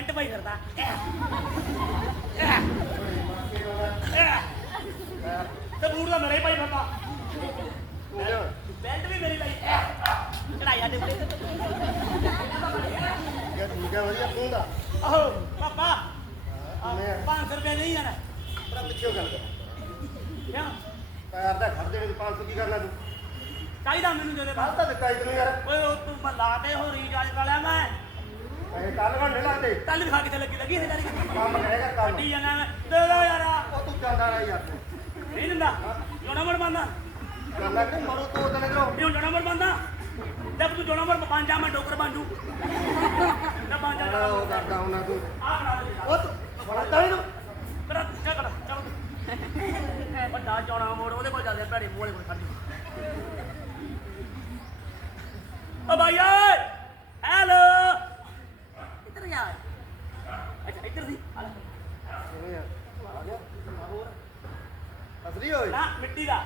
Pant ਪਾਈ ਫਿਰਦਾ। ਤੇ boot ਦਾ ਮੇਰੇ ਪਾਈ ਫਿਰਦਾ। ਬੈਲਟ ਵੀ ਮੇਰੀ ਲਈ ਚੜਾਇਆ ਦੇ ਉੱਤੇ ਇਹ ਠੀਕ ਹੈ ਵਧੀਆ ਤੂੰ ਦਾ ਆਹੋ ਪਾਪਾ। ਮੈਂ 500 ਰੁਪਏ ਨਹੀਂ ਜਾਣਾ। ਬੜਾ ਪਿੱਛੇ ਗੱਲ ਕਰ ਕਿਉਂ? ਪੈਰ ਦਾ ਖੜ ਦੇਣੇ 500 ਕੀ ਕਰਨਾ ਤੂੰ? ਚਾਹੀਦਾ ਮੈਨੂੰ ਦੇ ਦੇ। ਕੱਲ ਤਾਂ ਦਿੱਤਾ ਹੀ ਤੈਨੂੰ ਯਾਰ। ਓਏ ਤੂੰ ਮੈਂ ਲਾ ਤੇ ਹੋ ਰੀਚਾਰਜ ਵਾਲਿਆ ਮੈਂ। ਕੱਲ ਘੰਟੇ ਲਾਤੇ ਕੱਲ ਵੀ ਖਾ ਕੇ ਤੇ ਲੱਗੀ ਲੱਗੀ ਇਹ ਜਾਰੀ ਕੰਮ ਕਰੇਗਾ ਕੰਮ ਕੱਢੀ ਜਾਣਾ ਮੈਂ। ਦੇ ਦੋ ਯਾਰ। ਉਹ ਤੂੰ ਚੱਲਦਾ ਰਹਿ ਯਾਰ। ਨਹੀਂ ਦਿੰਦਾ। ਜੋੜਾ ਮੜ ਬੰਦਾ। ਚੱਲਦਾ ਕਿ ਮਰੂ ਤੂੰ ਤਨੇ ਜੋ ਹੁਣ ਜੋੜਾ ਮੜ ਬੰਦਾ। ਜਦ ਤੂੰ ਜੋੜਾ ਮੜ ਪੰਜਾ ਮੈਂ ਡੋਕਰ ਬਾਂਜੂ ਨਾ ਪੰਜਾ ਬੜਾ ਉਹ ਕਰਦਾ ਹੁਣਾ ਤੂੰ। ਆ ਬਣਾ ਦੇ ਉਹ ਤੂੰ ਫੜਦਾ ਨਹੀਂ ਤੂੰ। ਕਰਾ ਚੱਲ ਚਲੋ ਵੱਡਾ ਚੌਣਾ ਮੋੜ ਉਹਦੇ ਕੋਲ ਚੱਲਦੇ ਭੈੜੇ ਮੂੰਹ ਵਾਲੇ ਕੋਲ ਖੜੀ ਓ ਭਾਈ ਓਏ ਹੈਲੋ ਇੱਧਰ ਯਾਰ ਅੱਛਾ ਇੱਧਰ ਸੀ ਆ ਲੈ। ਕਿਵੇਂ ਆ ਆ ਗਿਆ ਹੋਰ ਅਸਲੀ ਹੋਏ ਨਾ ਮਿੱਟੀ ਦਾ।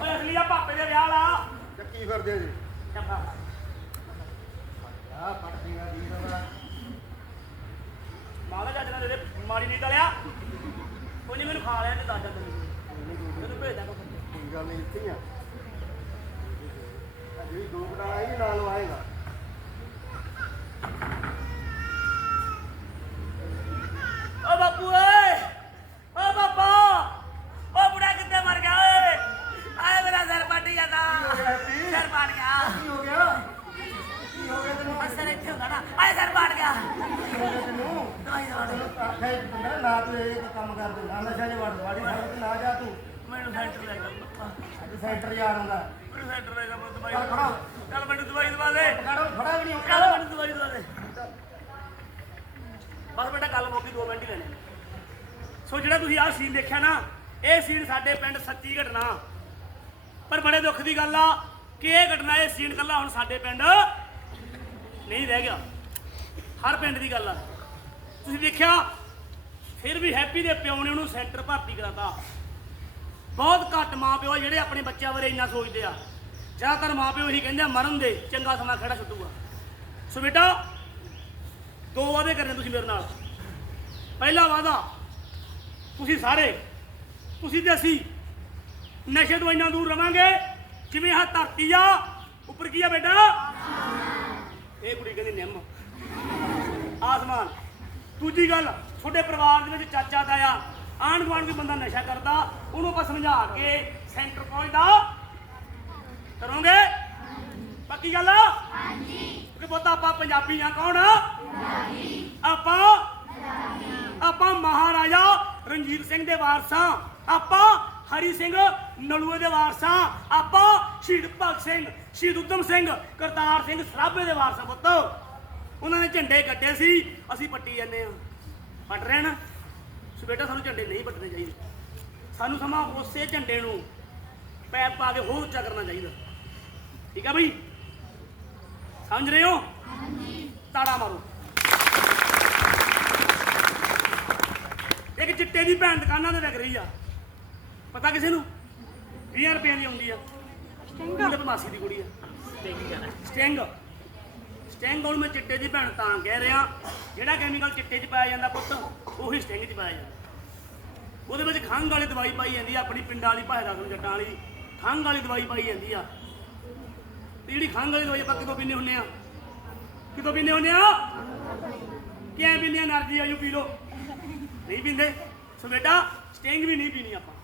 ਓਏ ਅਸਲੀ ਆ ਪਾਪੇ ਦੇ ਵਿਆਹ ਵਾਲਾ। ਚੱਕੀ ਫਿਰਦੇ ਜੀ? ਚੱਪਾ। ਆ ਪੜ ਜੀਗਾ ਦੀ ਦਾ ਮਾਲਾ ਜੱਜ ਨੇ ਦੇ ਦੇ ਮਾੜੀ ਨਹੀਂ ਤਲਿਆ ਕੋਈ ਨਹੀਂ ਮੈਨੂੰ ਖਾ ਲਿਆ ਤੇ ਦੱਸ ਦਿੰਦਾ ਤੈਨੂੰ ਭੇਜ ਕੋਈ। ਗੱਲ ਨਹੀਂ ਇੱਥੇ ਹੀ ਆ। ਅਜੇ ਦੋ ਬਟਾਲਾ ਹੀ ਨਾਲ ਆਏਗਾ ਓ ਬਾਪੂ ਓਏ ਓ ਬਾਪਾ ਓ ਬੁੜਾ ਕਿੱਥੇ ਮਰ ਗਿਆ ਓਏ ਆਏ ਮੇਰਾ ਸਿਰ ਪੱਟ ਜਾਂਦਾ ਸਿਰ ਪੱਟ ਗਿਆ ਕੀ ਹੋ ਗਿਆ ਕੀ ਹੋ ਗਿਆ ਤੈਨੂੰ ਅਸਰ ਇੱਥੇ ਹੁੰਦਾ ਨਾ ਆਏ ਸਿਰ ਪੱਟ ਗਿਆ ਕੀ ਹੋ ਗਿਆ ਤੈਨੂੰ ਦਵਾਈ ਦਵਾ ਦੇ ਆਖਿਆ ਹੀ ਬੰਦਾ ਨਾ ਤੂੰ ਇਹ ਕੰਮ ਕਰ ਦੇ ਨਾ ਨਸ਼ਾ ਜੇ ਵੜ ਵਾੜੀ ਤੇ ਨਾ ਜਾ ਤੂੰ। ਮੈਨੂੰ ਸੈਂਟਰ ਲੈ ਜਾ ਅੱਜ ਸੈਂਟਰ ਯਾਰ ਹੁੰਦਾ। ਮੈਨੂੰ ਸੈਂਟਰ ਲੈ ਜਾ ਮੈਨੂੰ ਦਵਾਈ ਚੱਲ ਖੜਾ। ਚੱਲ ਮੈਨੂੰ ਦਵਾਈ ਦਵਾ ਦੇ। ਖੜਾ ਖੜਾ ਵੀ ਨਹੀਂ ਚੱਲ ਹੁੰਦਾ ਮੈਨੂੰ ਦਵਾਈ ਦਵਾ ਦੇ। ਬਸ ਬੇਟਾ ਗੱਲ ਮੁੱਕੀ 2 ਮਿੰਟ ਹੀ ਲੈਣੇ। ਸੋ ਜਿਹੜਾ ਤੁਸੀਂ ਆਹ ਸੀਨ ਦੇਖਿਆ ਨਾ ਇਹ ਸੀਨ ਸਾਡੇ ਪਿੰਡ ਸੱਚੀ ਘਟਨਾ। ਪਰ ਬੜੇ ਦੁੱਖ ਦੀ ਗੱਲ ਆ ਕਿ ਇਹ ਘਟਨਾ ਇਹ ਸੀਨ ਕੱਲਾ ਹੁਣ ਸਾਡੇ ਪਿੰਡ ਨਹੀਂ ਰਹਿ ਗਿਆ। ਹਰ ਪਿੰਡ ਦੀ ਗੱਲ ਆ। ਤੁਸੀਂ ਦੇਖਿਆ ਫਿਰ ਵੀ ਹੈਪੀ ਦੇ ਪਿਓ ਨੇ ਉਹਨੂੰ ਸੈਂਟਰ ਭਰਤੀ ਕਰਾਤਾ। ਬਹੁਤ ਘੱਟ ਮਾਂ ਪਿਓ ਆ ਜਿਹੜੇ ਆਪਣੇ ਬੱਚਿਆਂ ਬਾਰੇ ਇੰਨਾ ਸੋਚਦੇ ਆ। ਜ਼ਿਆਦਾਤਰ ਮਾਂ ਪਿਓ ਇਹੀ ਕਹਿੰਦੇ ਆ, ਮਰਨ ਦੇ, ਚੰਗਾ ਸਮਾਂ ਖੜਾ ਛੱਡੂਗਾ। ਸੋ ਬੇਟਾ, ਦੋ ਵਾਅਦੇ ਕਰਨੇ ਤੁਸੀਂ ਮੇਰੇ ਨਾਲ। ਪਹਿਲਾ ਵਾਅਦਾ, ਤੁਸੀਂ ਸਾਰੇ, ਤੁਸੀਂ ਤੇ ਅਸੀਂ ਨਸ਼ੇ ਤੋਂ ਇੰਨਾ ਦੂਰ ਰਵਾਂਗੇ, ਜਿਵੇਂ ਆਹ ਧਰਤੀ ਆ, ਉੱਪਰ ਕੀ ਆ ਬੇਟਾ? ਇਹ ਕੁੜੀ ਕਹਿੰਦੀ ਨਿੰਮ। ਆਸਮਾਨ। ਦੂਜੀ ਗੱਲ ਤੁਹਾਡੇ ਪਰਿਵਾਰ ਦੇ ਵਿੱਚ ਚਾਚਾ ਤਾਇਆ ਆਂਢ ਗੁਆਂਢ ਕੋਈ ਬੰਦਾ ਨਸ਼ਾ ਕਰਦਾ ਉਹਨੂੰ ਆਪਾਂ ਸਮਝਾ ਕੇ ਸੈਂਟਰ ਪਹੁੰਚਦਾ। ਕਰੋਗੇ? ਪੱਕੀ ਗੱਲ? ਹਾਂਜੀ। ਕਿ ਪੁੱਤ ਆਪਾਂ ਪੰਜਾਬੀ ਆ ਕੌਣ? ਆਪਾਂ? ਆਪਾਂ ਮਹਾਰਾਜਾ ਰਣਜੀਤ ਸਿੰਘ ਦੇ ਵਾਰਸਾਂ ਆਪਾਂ ਹਰੀ ਸਿੰਘ ਨਲੂਏ ਦੇ ਵਾਰਸਾਂ ਆਪਾਂ ਸ਼ਹੀਦ ਭਗਤ ਸਿੰਘ ਸ਼ਹੀਦ ਉਦਮ ਸਿੰਘ ਕਰਤਾਰ ਸਿੰਘ ਸਰਾਭੇ ਦੇ ਵਾਰਸਾਂ ਪੁੱਤ। ਉਹਨਾਂ ਨੇ ਝੰਡੇ ਕੱਢੇ ਸੀ ਅਸੀਂ ਪੱਟੀ ਜਾਂਦੇ ਆ। ਪੱਟ ਰਹੇ ਨਾ ਸੋ ਬੇਟਾ ਸਾਨੂੰ ਝੰਡੇ ਨਹੀਂ ਪੱਟਣੇ ਚਾਹੀਦੇ। ਸਾਨੂੰ ਸਮਾਂ ਉਸੇ ਝੰਡੇ ਨੂੰ ਪੈਪ ਪਾ ਕੇ ਹੋਰ ਉੱਚਾ ਕਰਨਾ ਚਾਹੀਦਾ। ਠੀਕ ਆ ਬਈ? ਸਮਝ ਰਹੇ ਹੋ? ਹਾਂਜੀ ਤਾੜਾ ਮਾਰੋ। ਇੱਕ ਚਿੱਟੇ ਦੀ ਭੈਣ ਦੁਕਾਨਾਂ ਤੇ ਵਿਕ ਰਹੀ ਆ। ਪਤਾ ਕਿਸੇ ਨੂੰ? 20 ਰੁਪਏ ਦੀ ਆਉਂਦੀ ਆ। ਉਹਦੇ ਮਾਸੀ ਦੀ ਕੁੜੀ ਆ। Sting sting. ਸਟਿੰਗ ਹੁਣ ਮੈਂ ਚਿੱਟੇ ਦੀ ਭੈਣ ਤਾਂ ਕਹਿ ਰਿਹਾ, ਜਿਹੜਾ ਕੈਮੀਕਲ ਚਿੱਟੇ 'ਚ ਪਾਇਆ ਜਾਂਦਾ ਪੁੱਤ, ਉਹੀ ਸਟੈਂਗ 'ਚ ਪਾਇਆ ਜਾਂਦਾ। ਉਹਦੇ ਵਿੱਚ ਖੰਘ ਵਾਲੀ ਦਵਾਈ ਪਾਈ ਜਾਂਦੀ ਆ, ਆਪਣੀ ਪਿੰਡਾਂ ਵਾਲੀ ਭਾਸ਼ਾ ਦਾ ਜੱਟਾਂ ਵਾਲੀ, ਖੰਘ ਵਾਲੀ ਦਵਾਈ ਪਾਈ ਜਾਂਦੀ ਆ। ਤੇ ਜਿਹੜੀ ਖੰਘ ਵਾਲੀ ਦਵਾਈ ਆਪਾਂ ਕਿਤੋਂ ਪੀਨੇ ਹੁੰਨੇ ਆ? ਕਿਤੋਂ ਪੀਨੇ ਹੁੰਨੇ ਆ? ਕਿਵੇਂ ਪੀਨੇ ਆ? ਨਰਜੀ ਪੀ ਲੋ ਨਹੀਂ ਪੀਂਦੇ। ਸੋ ਬੇਟਾ, ਸਟੈਂਗ ਵੀ ਨਹੀਂ ਪੀਣੀ ਆਪਾਂ।